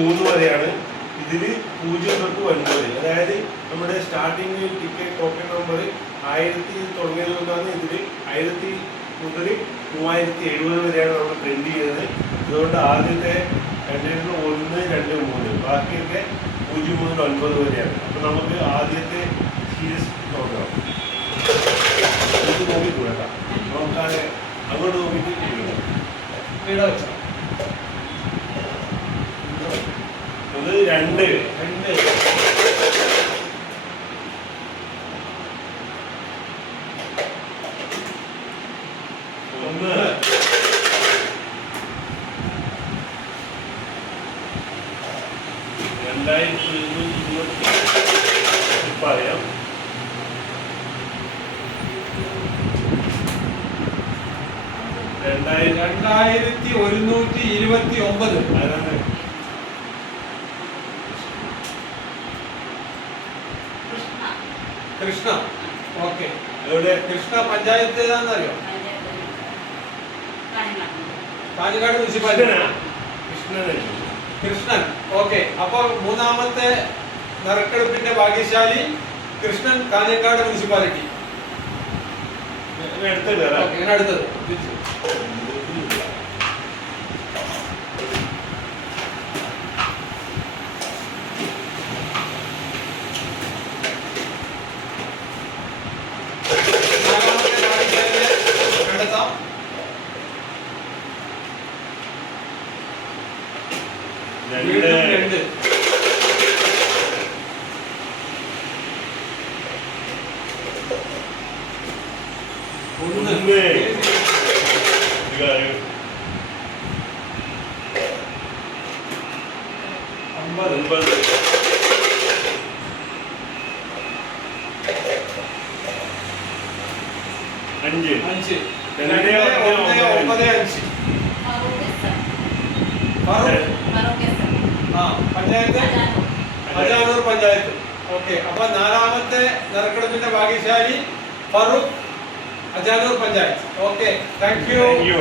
മൂന്ന് വരെയാണ്. ഇതിൽ പൂജ്യം തൊട്ട് ഒൻപത് അതായത് നമ്മുടെ സ്റ്റാർട്ടിങ് ടിക്കറ്റ് ടോക്കൺ നമ്പർ ആയിരത്തി തുടങ്ങിയത് കൊണ്ടാണ് ഇതിൽ ആയിരത്തി മുതൽ മൂവായിരത്തി എഴുപത് വരെയാണ് നമ്മൾ പ്രിന്റ് ചെയ്തത് അതുകൊണ്ട് ആദ്യത്തെ രണ്ടായിരത്തി ഒന്ന് രണ്ട് മൂന്ന്. ബാക്കിയൊക്കെ പൂജ്യം മുതൽ ഒൻപത് വരെയാണ്. അപ്പം നമുക്ക് ആദ്യത്തെ സീരീസ് നോക്കാം. ഇത് നോക്കിക്കൂടാ നോക്കാതെ അങ്ങോട്ട് നോക്കിയിട്ട് വീടാ ഇവിടെ അത് രണ്ട്. രണ്ട്. ഒന്ന്. രണ്ടായിരത്തി ഇരുന്നൂറ്റി പറയാം. രണ്ടായിരം രണ്ടായിരത്തി ഒരുന്നൂറ്റി ഇരുപത്തി ഒമ്പത്. അതാണ് കൃഷ്ണ. ഓക്കെ. എവിടെ? കൃഷ്ണ പഞ്ചായത്ത് ഏതാണെന്നറിയോ? കാഞ്ഞങ്ങാട് മുനിസിപ്പാലിറ്റി. കൃഷ്ണൻ. ഓക്കെ. അപ്പോൾ മൂന്നാമത്തെ നറുക്കെടുപ്പിന്റെ ഭാഗ്യശാലി കൃഷ്ണൻ കാഞ്ഞങ്ങാട് മുനിസിപ്പാലിറ്റി. അടുത്തത് അടുത്തത്. വീണ്ടും രണ്ട് രണ്ട് ഒന്ന് ഒന്ന്. ഇതാ, അമ്പത് ഒൻപത് അഞ്ച് അഞ്ച് രണ്ട് രണ്ട് ഒന്ന് ഒന്ന് ഒമ്പത് അഞ്ച് ഫറൂഖ് ആ പഞ്ചായത്ത്? അജാനൂർ പഞ്ചായത്ത്. ഓക്കെ അപ്പൊ നാലാമത്തെ നറുക്കെടുപ്പിന്റെ ഭാഗ്യശാലി Farooq Ajanur panchayat. Okay thank you